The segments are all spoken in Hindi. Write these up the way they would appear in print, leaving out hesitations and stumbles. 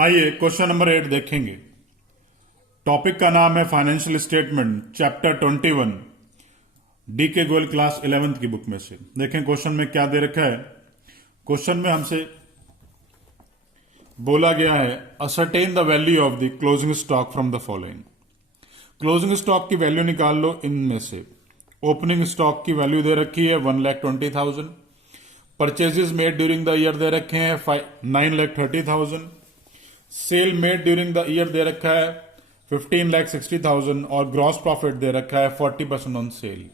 आइए क्वेश्चन नंबर 8 देखेंगे। टॉपिक का नाम है फाइनेंशियल स्टेटमेंट, चैप्टर 21, डी के गोयल क्लास 11th की बुक में से। देखें क्वेश्चन में क्या दे रखा है। क्वेश्चन में हमसे बोला गया है ascertain the value of the closing stock from the following. Closing stock की वैल्यू निकाल लो इनमें से। ओपनिंग स्टॉक की वैल्यू दे रखी है 1,20,000। Purchases made during the year दे रखे हैं 9,30,000। Sale made during the year दे रखा है 15,60,000 और ग्रॉस प्रॉफिट दे रखा है 40% ऑन सेल।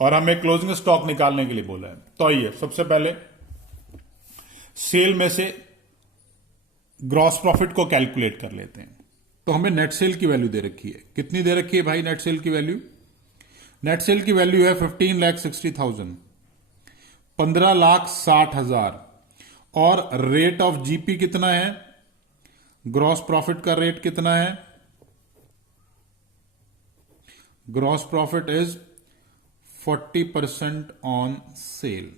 और हमें क्लोजिंग स्टॉक निकालने के लिए बोला है। तो आइए सबसे पहले सेल में से ग्रॉस प्रॉफिट को कैलकुलेट कर लेते हैं। तो हमें नेट सेल की वैल्यू दे रखी है। कितनी दे रखी है भाई नेट सेल की वैल्यू? नेट सेल की वैल्यू है 15,60,000, 15,60,000। और रेट ऑफ जीपी कितना है? ग्रॉस प्रॉफिट का रेट कितना है? Gross profit is 40% on sale.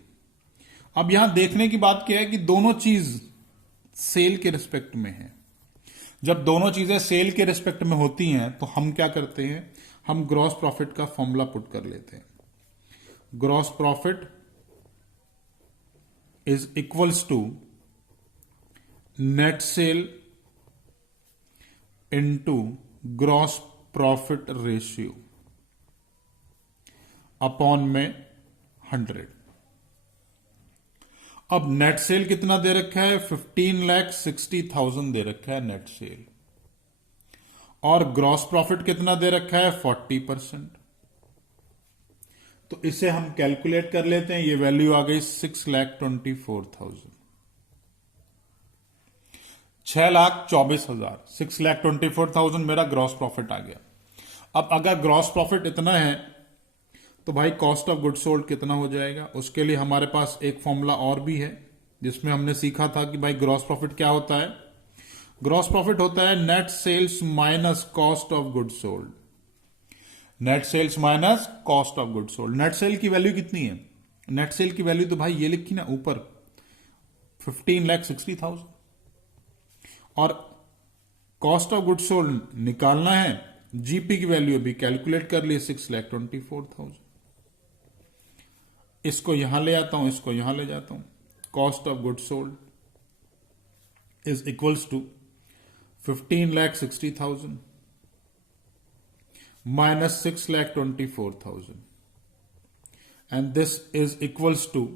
अब यहां देखने की बात क्या है कि दोनों चीज सेल के रिस्पेक्ट में है। जब दोनों चीजें सेल के रिस्पेक्ट में होती हैं तो हम क्या करते हैं, हम ग्रॉस प्रॉफिट का फॉर्मूला पुट कर लेते हैं। Gross profit is equals to net sale into gross profit ratio upon में 100। अब नेट सेल कितना दे रखा है? 15,60,000 दे रखा है नेट सेल। और ग्रॉस प्रॉफिट कितना दे रखा है? 40%। तो इसे हम कैलकुलेट कर लेते हैं। ये वैल्यू आ गई 6,24,000, 6,24,000। 6,24,000 मेरा ग्रॉस प्रॉफिट आ गया। अब अगर ग्रॉस प्रॉफिट इतना है तो भाई कॉस्ट ऑफ गुड सोल्ड कितना हो जाएगा? उसके लिए हमारे पास एक फॉर्मूला और भी है जिसमें हमने सीखा था कि भाई ग्रॉस प्रॉफिट क्या होता है। ग्रॉस प्रॉफिट होता है net sales minus cost of good sold. Net sales minus cost of good sold. Net sale की वैल्यू कितनी है? नेट सेल की वैल्यू तो भाई ये लिखी ना ऊपर, 15,60,000। और कॉस्ट ऑफ गुड सोल्ड निकालना है। जीपी की वैल्यू अभी कैलकुलेट कर ली 6,24,000। इसको यहां ले आता हूं, इसको यहां ले जाता हूं। Cost of good sold is equals to 15,60,000 minus 6,24,000 and this is equals to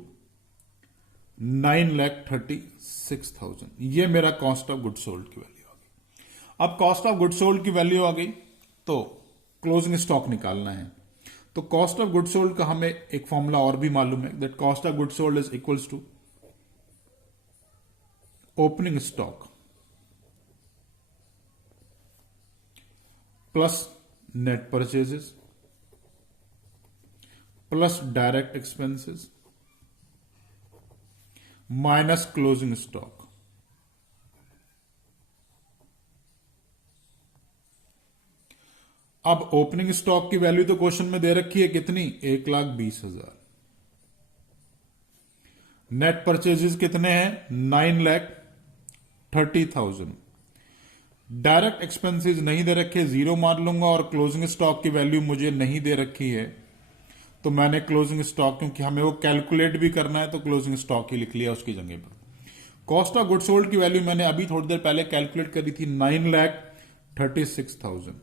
9,36,000। ये मेरा कॉस्ट ऑफ गुड सोल्ड की वैल्यू आ गई। अब कॉस्ट ऑफ गुड सोल्ड की वैल्यू आ गई तो क्लोजिंग स्टॉक निकालना है। तो कॉस्ट ऑफ गुड सोल्ड का हमें एक फॉर्मूला और भी मालूम है, that cost of good sold is equals to opening stock plus net purchases plus direct expenses minus closing stock. अब ओपनिंग स्टॉक की वैल्यू तो क्वेश्चन में दे रखी है कितनी? 1,20,000। नेट परचेजेस कितने हैं? 9,30,000। डायरेक्ट एक्सपेंसेस नहीं दे रखे, जीरो मार लूंगा। और क्लोजिंग स्टॉक की वैल्यू मुझे नहीं दे रखी है तो मैंने क्लोजिंग स्टॉक, क्योंकि हमें वो कैलकुलेट भी करना है, तो क्लोजिंग स्टॉक ही लिख लिया उसकी जगह पर। कॉस्ट ऑफ गुड सोल्ड की वैल्यू मैंने अभी थोड़ी देर पहले कैलकुलेट करी थी 9,36,000।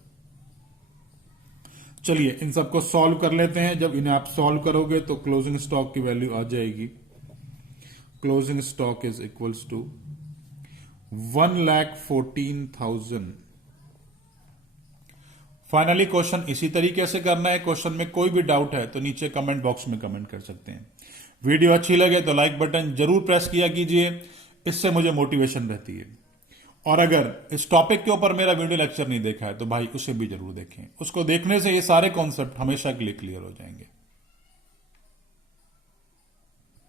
चलिए इन सबको सॉल्व कर लेते हैं। जब इन्हें आप सॉल्व करोगे तो क्लोजिंग स्टॉक की वैल्यू आ जाएगी। Closing stock is equals to 1,14,000। Finally question इसी तरीके से करना है। क्वेश्चन में कोई भी डाउट है तो नीचे कमेंट बॉक्स में कमेंट कर सकते हैं। वीडियो अच्छी लगे तो लाइक बटन जरूर प्रेस किया कीजिए, इससे मुझे मोटिवेशन रहती है। और अगर इस टॉपिक के ऊपर मेरा वीडियो लेक्चर नहीं देखा है तो भाई उसे भी जरूर देखें। उसको देखने से ये सारे कॉन्सेप्ट हमेशा के लिए क्लियर हो जाएंगे।